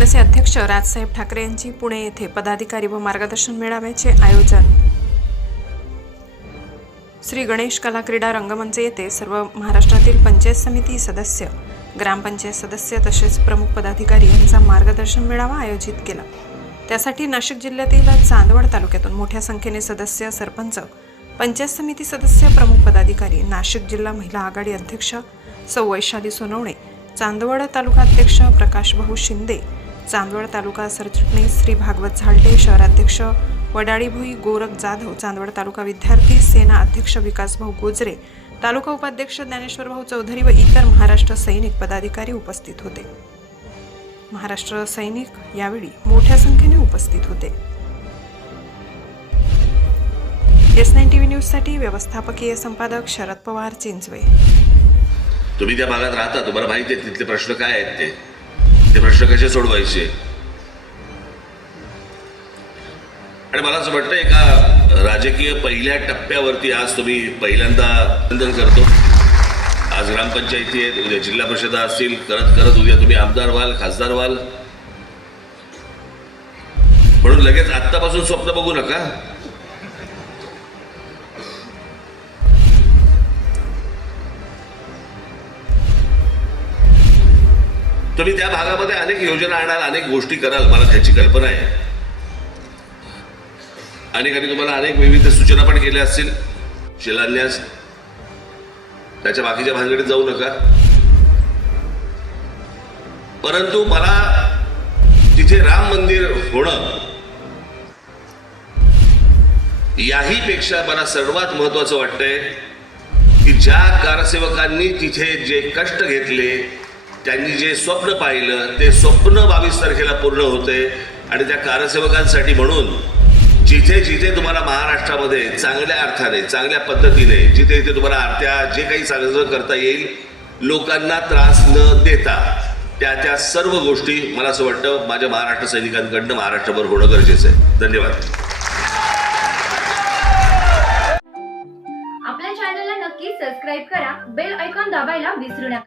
मनसे अध्यक्ष राजसाहेब ठाकरे यांची पुणे येथे पदाधिकारी व मार्गदर्शन मेळाव्याचे आयोजन. श्री गणेश कला क्रीडा रंगमंच येथे सर्व महाराष्ट्रातील पंचायत समिती सदस्य ग्रामपंचायत सदस्य तसेच प्रमुख पदाधिकारी यांचा मार्गदर्शन मेळावा आयोजित केला. त्यासाठी नाशिक जिल्ह्यातील चांदवड तालुक्यातून मोठ्या संख्येने सदस्य सरपंच पंचायत समिती सदस्य प्रमुख पदाधिकारी नाशिक जिल्हा महिला आघाडी अध्यक्ष सौ वैशाली सोनवणे चांदवड तालुका अध्यक्ष प्रकाश भाऊ शिंदे चांदवड तालुका सरचिटणीस श्री भागवत झालटे शहराध्यक्ष वडाळीभुई गोरख जाधव चांदवड तालुका विद्यार्थी सेना अध्यक्ष विकासभाऊ गोजरे तालुका उपाध्यक्ष ज्ञानेश्वर भाऊ चौधरी व इतर महाराष्ट्र सैनिक पदाधिकारी उपस्थित होते. महाराष्ट्र सैनिक यावेळी मोठ्या संख्येने उपस्थित होते. एस नाईन टी व्ही न्यूजसाठी व्यवस्थापकीय संपादक शरद पवार चिंचवे. तुम्ही त्या भागात राहता तुम्हाला माहिती आहे तिथले प्रश्न काय आहेत ते. ते प्रश्न कसे सोडवायचे? आणि मला असं वाटतं एका राजकीय पहिल्या टप्प्यावरती आज तुम्ही पहिल्यांदा अभिनंदन करतो. आज ग्रामपंचायती आहेत उद्या जिल्हा परिषदा असतील करत करत उद्या तुम्ही आमदार व्हाल खासदार व्हाल. म्हणून लगेच आत्तापासून स्वप्न बघू नका. तुम्ही त्या भागामध्ये अनेक योजना आणाल अनेक गोष्टी कराल मला त्याची कल्पना आहे. अनेकांनी तुम्हाला अनेक विविध सूचना पण केल्या असतील. शिलान्यास. त्याच्या बाकीच्या भानगडीत जाऊ नका. परंतु मला तिथे राम मंदिर होणं याही पेक्षा मला सर्वात महत्वाचं वाटतंय की ज्या कारसेवकांनी तिथे जे कष्ट घेतले त्यांनी जे स्वप्न पाहिलं ते स्वप्न बावीस तारखेला पूर्ण होते. आणि त्या कारसेवकांसाठी म्हणून जिथे जिथे तुम्हाला महाराष्ट्रामध्ये चांगल्या अर्थाने चांगल्या पद्धतीने जिथे जिथे तुम्हाला आरत्या जे काही चांगलं करता येईल लोकांना त्रास न देता त्या त्या सर्व गोष्टी मला असं वाटतं माझ्या महाराष्ट्र सैनिकांकडनं महाराष्ट्रभर होणं गरजेचं आहे. धन्यवाद. आपल्या चॅनलला नक्की सबस्क्राईब करा बेल ऐकॉन दाबायला विसरू नका.